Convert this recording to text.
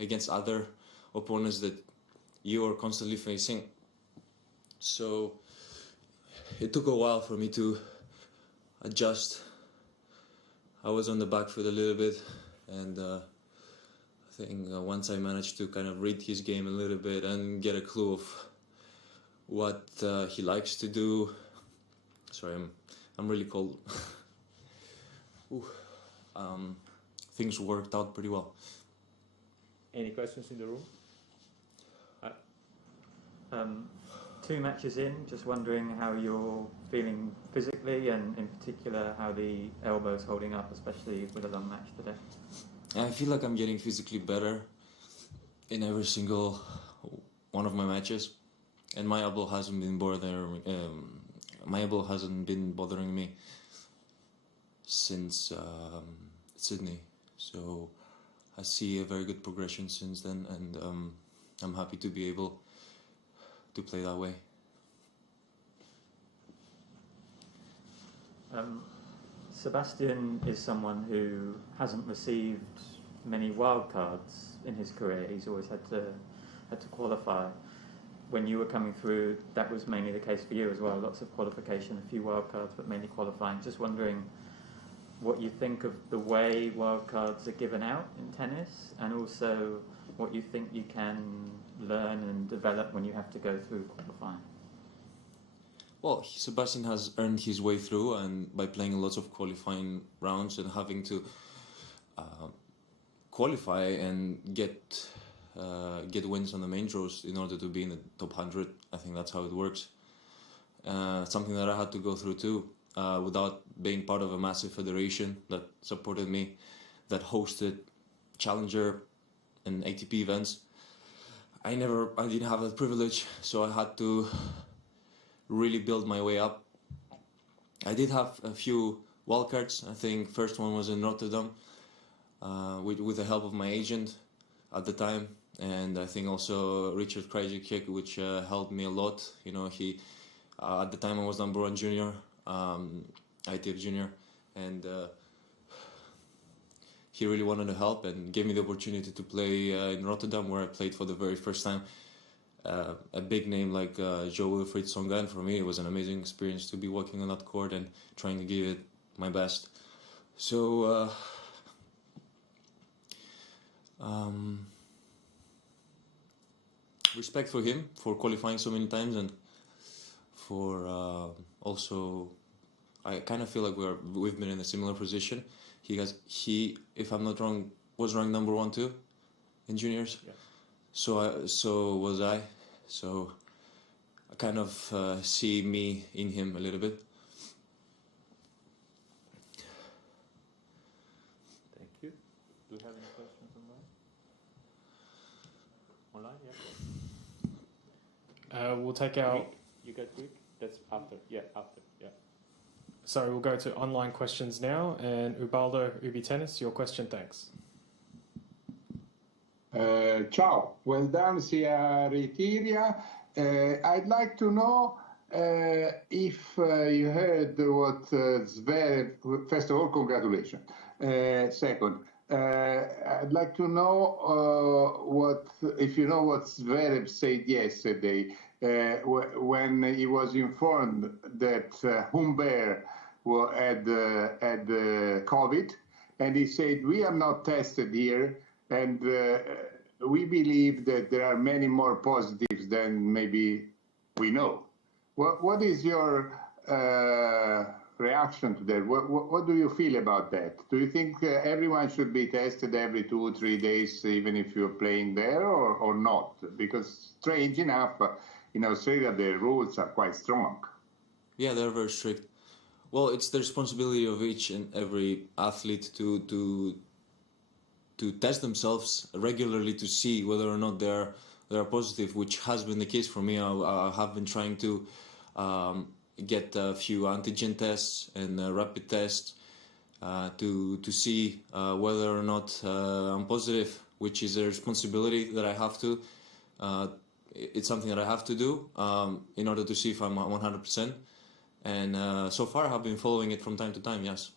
against other opponents that you are constantly facing. So it took a while for me to adjust. I was on the back foot a little bit, and I think once I managed to kind of read his game a little bit and get a clue of what he likes to do. Sorry, I'm really cold. Things worked out pretty well. Any questions in the room? 2 matches in, just wondering how you're feeling physically, and in particular how the elbow's holding up, especially with a long match today. I feel like I'm getting physically better in every single one of my matches, and my elbow hasn't been bothering me since Sydney. So I see a very good progression since then, and I'm happy to be able to play that way. Sebastian is someone who hasn't received many wildcards in his career. He's always had to qualify. When you were coming through, that was mainly the case for you as well. Lots of qualification, a few wildcards, but mainly qualifying. Just wondering what you think of the way wildcards are given out in tennis, and also what you think you can learn and develop when you have to go through qualifying. Well, Sebastian has earned his way through, and by playing lots of qualifying rounds and having to qualify and get wins on the main draws in order to be in the top 100. I think that's how it works. Something that I had to go through too, without being part of a massive federation that supported me, that hosted Challenger and ATP events. I didn't have that privilege, so I had to really build my way up. I did have a few wildcards. I think first one was in Rotterdam, with the help of my agent at the time, and I think also Richard Krajicek, which helped me a lot. You know, he at the time I was #1 junior, ITF junior, and he really wanted to help and gave me the opportunity to play in Rotterdam, where I played for the very first time a big name like Jo-Wilfried Tsonga, and for me it was an amazing experience to be walking on that court and trying to give it my best. So respect for him for qualifying so many times, and for also, I kind of feel like we've been in a similar position. He, if I'm not wrong, was ranked #1 too in juniors. Yeah. So was I. So I kind of see me in him a little bit. Thank you. Do you have any questions online? Online, yeah. We'll take our... You got Greek? That's after. Yeah, after. Yeah. So we'll go to online questions now, and Ubaldo, Ubi Tennis, your question, thanks. Ciao, well done, sia Reitiria. I'd like to know if you heard what Zverev, first of all, congratulations. Second, I'd like to know if you know what Zverev said yesterday when he was informed that Humbert had COVID, and he said, we are not tested here, and we believe that there are many more positives than maybe we know. What is your reaction to that? What do you feel about that? Do you think everyone should be tested every 2 or 3 days, even if you're playing there, or not? Because strange enough, in Australia, the rules are quite strong. Yeah, they're very strict. Well, it's the responsibility of each and every athlete to test themselves regularly to see whether or not they're positive, which has been the case for me. I have been trying to get a few antigen tests and rapid tests to see whether or not I'm positive, which is a responsibility that I have to. It's something that I have to do in order to see if I'm 100%. And so far I have been following it from time to time, yes.